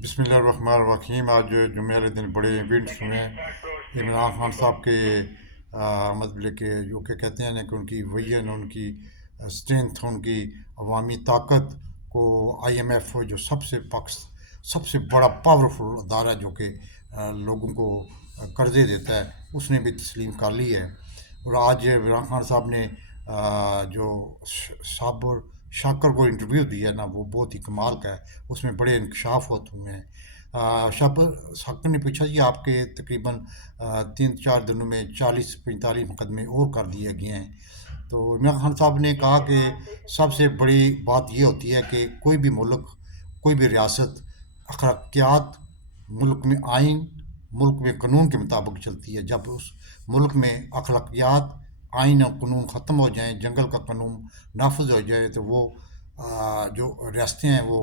बिस्मिल्लाहिर्रहमानिर्रहीम। आज जुम्मे वाले दिन बड़े इवेंट्स हुए हैं। इमरान खान साहब के मतलब कि जो कि कहते हैं ना कि उनकी विजन, उनकी स्ट्रेंथ, उनकी अवामी ताकत को आईएमएफ जो सबसे बड़ा पावरफुल अदारा जो कि लोगों को कर्जे देता है, उसने भी तस्लीम कर ली है। और आज इमरान खान साहब ने जो साबर शाकर को इंटरव्यू दिया ना, वो बहुत ही कमाल का है। उसमें बड़े इंकशाफ होते हुए हैं। शाबर शाकर ने पूछा जी, आपके तकरीबन 3-4 दिनों में 40-45 मुकदमे और कर दिए गए हैं। तो इमरान खान साहब ने कहा कि सबसे बड़ी बात ये होती है कि कोई भी मुल्क, कोई भी रियासत अखलाकियात, मुल्क में आइन, मुल्क में कानून के मुताबिक चलती है। जब उस मुल्क में अखलाकियात, आइन और कानून ख़त्म हो जाएं, जंगल का कानून नाफिज हो जाए, तो वो जो रियासतें हैं वो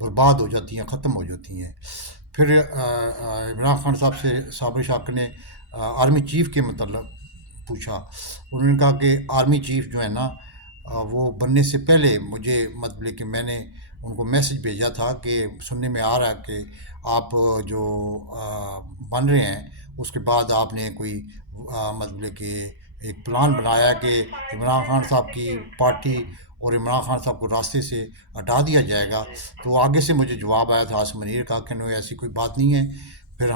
बर्बाद हो जाती हैं, ख़त्म हो जाती हैं। फिर इमरान खान साहब से साबिर शाकर ने आर्मी चीफ़ के मतलब पूछा। उन्होंने कहा कि आर्मी चीफ़ जो है ना, वो बनने से पहले मुझे मतलब कि मैंने उनको मैसेज भेजा था कि सुनने में आ रहा है कि आप जो बन रहे हैं, उसके बाद आपने कोई मतलब कि एक प्लान बनाया है कि इमरान खान साहब की पार्टी और इमरान खान साहब को रास्ते से हटा दिया जाएगा। तो आगे से मुझे जवाब आया था आसिम मनीर का कि नहीं, ऐसी कोई बात नहीं है। फिर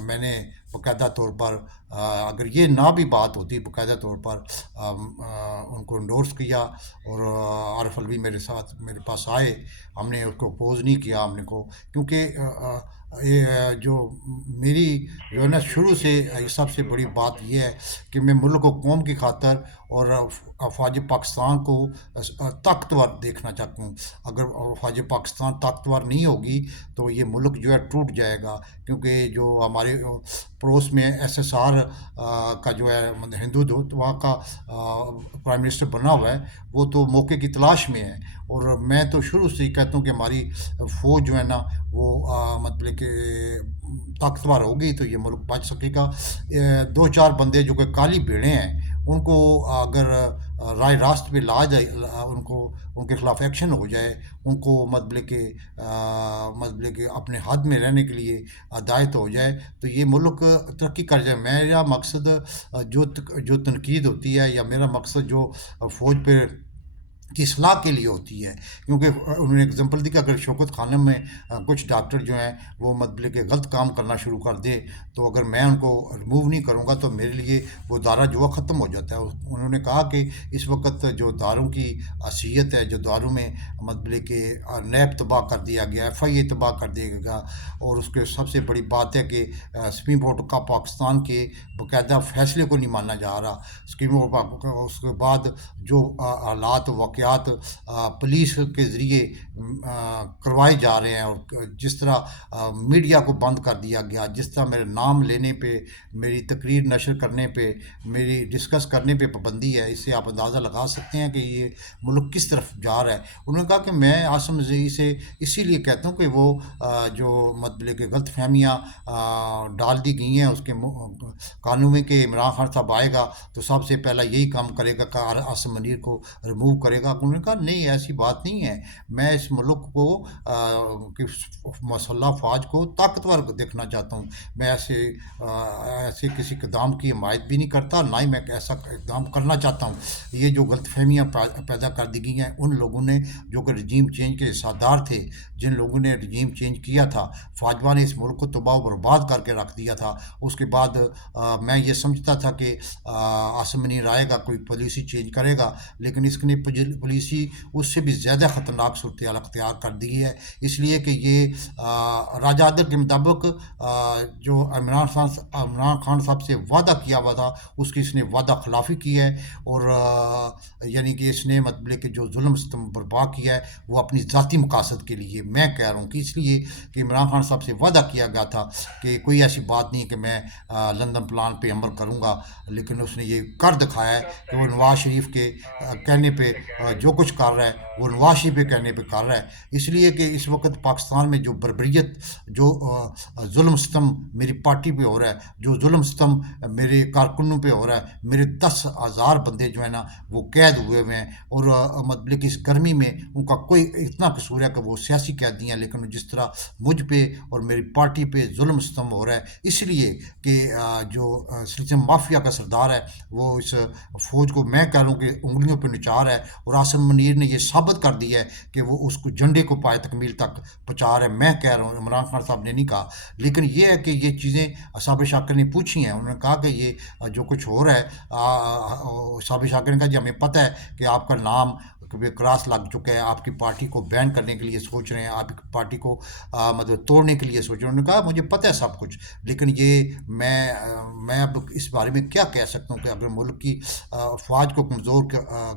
मैंने बाकायदा तौर पर अगर ये ना भी बात होती, बाकायदा तौर पर उनको इंडोर्स किया। और आरिफ अलवी मेरे साथ मेरे पास आए, हमने उसको अपोज नहीं किया हमने को, क्योंकि ये जो मेरी जो है ना शुरू से सबसे बड़ी बात यह है कि मैं मुल्क और कौम की खातर और अफवाज पाकिस्तान को ताकतवर देखना चाहता हूँ। अगर अफवाज पाकिस्तान ताकतवर नहीं होगी तो ये मुल्क जो है टूट जाएगा, क्योंकि जो हमारे पड़ोस में एसएसआर का जो है मतलब हिंदुत्व का प्राइम मिनिस्टर बना हुआ है, वो तो मौके की तलाश में है। और मैं तो शुरू से ही कहता हूँ कि हमारी फ़ौज जो है ना, वो मतलब कि ताकतवर होगी तो ये मुल्क बच सकेगा। दो चार बंदे जो कि काली भेड़ें हैं, उनको अगर राय रास्त पे ला जाए, उनको उनके खिलाफ एक्शन हो जाए, उनको मतलब कि अपने हद में रहने के लिए हिदायत हो जाए, तो ये मुल्क तरक्की कर जाए। मेरा मकसद जो तनकीद होती है, या मेरा मकसद जो फ़ौज पे की सलाह के लिए होती है, क्योंकि उन्होंने एग्जांपल दी कि अगर शौकत खानम में कुछ डॉक्टर जो हैं वो मतलब कि गलत काम करना शुरू कर दे, तो अगर मैं उनको रिमूव नहीं करूँगा तो मेरे लिए वो दायरा जो है ख़त्म हो जाता है। उन्होंने कहा कि इस वक्त जो दारों की असीयत है, जो दारों में मतलब कि नैब तबाह कर दिया गया, FIA तबाह कर दिया गया। और उसके सबसे बड़ी बात है कि सुप्रीम कोर्ट का पाकिस्तान के बाकायदा फ़ैसले को नहीं माना जा रहा। सुप्रीम कोर्ट उसके बाद जो हालात वाक़ पुलिस के ज़रिए करवाए जा रहे हैं, और जिस तरह मीडिया को बंद कर दिया गया, जिस तरह मेरे नाम लेने पे, मेरी तकरीर नशर करने पे, मेरी डिस्कस करने पे पाबंदी है, इससे आप अंदाज़ा लगा सकते हैं कि ये मुल्क किस तरफ जा रहा है। उन्होंने कहा कि मैं आसिम मज़ीद से इसीलिए कहता हूँ कि वो जो मतलब कि गलत फहमियाँ डाल दी गई हैं उसके कानून में, कि इमरान खान साहब आएगा तो सबसे पहला यही काम करेगा कि आसिम मनीर को रिमूव करेगा। उन्होंने कहा नहीं, ऐसी बात नहीं है। मैं इस मुल्क को की मसल्ह फ़ौज को ताकतवर देखना चाहता हूँ। मैं ऐसे किसी इक़दाम की हिमायत भी नहीं करता, ना ही मैं ऐसा इक़दाम करना चाहता हूँ। ये जो गलतफ़हमियाँ पैदा कर दी गई हैं उन लोगों ने जो कि रजीम चेंज के हिस्सेदार थे, जिन लोगों ने रजीम चेंज किया था, फ़ौजवा ने इस मुल्क को तबाह बर्बाद करके रख दिया था। उसके बाद मैं ये समझता था कि आसिम मनीर आएगा, कोई पॉलिसी चेंज करेगा, लेकिन इसने पॉलिसी उससे भी ज़्यादा ख़तरनाक सूरत हाल अख्तियार कर दी है। इसलिए कि ये राजा आदर के मुताबिक जो इमरान खान साहब से वादा किया हुआ था, उसकी इसने वादा खिलाफ़ी की है। और यानी कि इसने मतलब कि जो जुल्म सितम बर्पा किया है वो अपनी ज़ाती मकासद के लिए, मैं कह रहा हूँ कि इसलिए कि इमरान खान साहब से वादा किया गया था कि कोई ऐसी बात नहीं कि मैं लंदन प्लान पे अमल करूँगा, लेकिन उसने ये कर दिखाया है कि वो नवाज शरीफ के कहने पे جو کچھ کر رہا ہے وہ نواز شریف کے کہنے پہ کر رہا ہے، اس لیے کہ اس وقت پاکستان میں جو بربریت، جو ظلم ستم میری پارٹی پہ ہو رہا ہے، جو ظلم ستم میرے کارکنوں پہ ہو رہا ہے، میرے 10,000 بندے جو ہیں نا وہ قید ہوئے ہوئے ہیں، اور مطلب کہ اس گرمی میں ان کا کوئی اتنا قصور ہے کہ وہ سیاسی قیدی ہیں، لیکن جس طرح مجھ پہ اور میری پارٹی پہ ظلم ستم ہو رہا ہے، اس لیے کہ جو سلسلہ مافیا کا سردار ہے وہ اس فوج کو میں کہہ رہا ہوں کہ انگلیوں پہ نچار ہے، اور عاصم منیر نے یہ ثابت کر دیا ہے کہ وہ اس کو جھنڈے کو پائے تکمیل تک پہنچا رہے ہیں۔ میں کہہ رہا ہوں، عمران خان صاحب نے نہیں کہا، لیکن یہ ہے کہ یہ چیزیں صابر شاکر نے پوچھی ہیں، انہوں نے کہا کہ یہ جو کچھ ہو رہا ہے، صابر شاکر نے کہا جی ہمیں پتہ ہے کہ آپ کا نام کراس لگ چکا ہے، آپ کی پارٹی کو بین کرنے کے لیے سوچ رہے ہیں، آپ کی پارٹی کو مطلب توڑنے کے لیے سوچ رہے ہیں۔ انہوں نے کہا مجھے پتہ ہے سب کچھ، لیکن یہ میں اب اس بارے میں کیا کہہ سکتا ہوں کہ اگر ملک کی افواج کو کمزور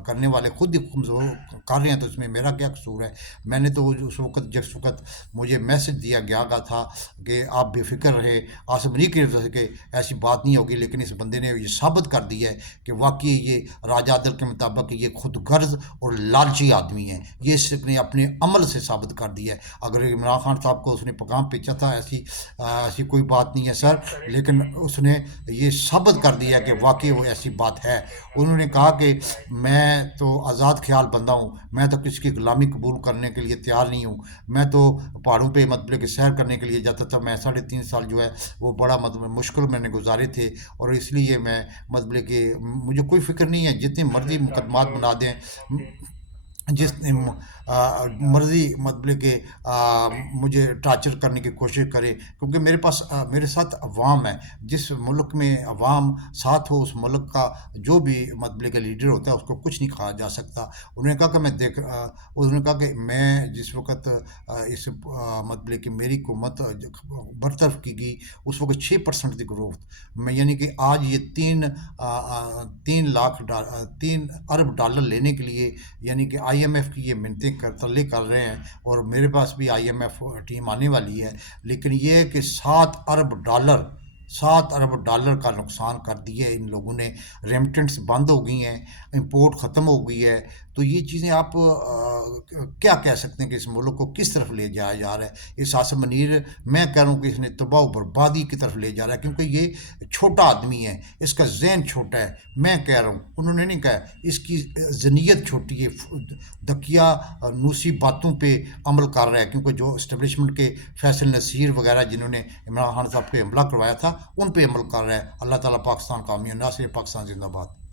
کرنے والے خود ہی کمزور کر رہے ہیں تو اس میں میرا کیا قصور ہے؟ میں نے تو اس وقت جس وقت مجھے میسج دیا گیا تھا کہ آپ بے فکر رہے، آصف منیر کی وجہ سے کہ ایسی بات نہیں ہوگی، لیکن اس بندے نے یہ ثابت کر دیا ہے کہ واقعی یہ راجہ عادل کے مطابق یہ خود غرض اور لالچی آدمی ہے، یہ اس نے اپنے عمل سے ثابت کر دیا ہے۔ اگر عمران خان صاحب کو اس نے پیغام بھیجا تھا ایسی کوئی بات نہیں ہے سر، لیکن اس نے یہ ثابت کر دیا کہ واقعی وہ ایسی بات ہے۔ انہوں نے کہا کہ میں تو آزاد خیال بندہ ہوں، میں تو کسی کی غلامی قبول کرنے کے لیے تیار نہیں ہوں، میں تو پہاڑوں پہ مطلب کہ سیر کرنے کے لیے جاتا تھا، میں 3.5 سال جو ہے وہ بڑا مطلب مشکل میں نے گزارے تھے، اور اس لیے میں مطلب کہ مجھے کوئی فکر نہیں ہے، جتنے مرضی مقدمات بنا دیں، جس نے مرضی مطلب کہ مجھے ٹارچر کرنے کی کوشش کرے، کیونکہ میرے پاس میرے ساتھ عوام ہے، جس ملک میں عوام ساتھ ہو اس ملک کا جو بھی مطلب کہ لیڈر ہوتا ہے اس کو کچھ نہیں کہا جا سکتا۔ انہوں نے کہا کہ انہوں نے کہا کہ میں جس وقت اس مطلب کہ میری حکومت برطرف کی گئی اس وقت 6% تھی گروتھ میں، یعنی کہ آج یہ 3 ارب ڈالر لینے کے لیے یعنی کہ IMF کی یہ منتیں ترلے کر رہے ہیں، اور میرے پاس بھی IMF ٹیم آنے والی ہے، لیکن یہ ہے کہ 7 ارب ڈالر کا نقصان کر دیا ہے ان لوگوں نے، ریمیٹنس بند ہو گئی ہیں، امپورٹ ختم ہو گئی ہے، تو یہ چیزیں آپ کیا کہہ سکتے ہیں کہ اس ملک کو کس طرف لے جایا جا رہا ہے؟ اس عاصم منیر میں کہہ رہا ہوں کہ اس نے تباہ و بربادی کی طرف لے جا رہا ہے، کیونکہ یہ چھوٹا آدمی ہے، اس کا ذہن چھوٹا ہے، میں کہہ رہا ہوں، انہوں نے نہیں کہا، اس کی ذہنیت چھوٹی ہے، دکیا نوسی باتوں پہ عمل کر رہا ہے، کیونکہ جو اسٹیبلشمنٹ کے فیصل نصیر وغیرہ جنہوں نے عمران خان صاحب پہ حملہ کروایا تھا ان پہ عمل کر رہا ہے۔ اللہ تعالیٰ پاکستان کامیاب، ناصر پاکستان زندہ باد۔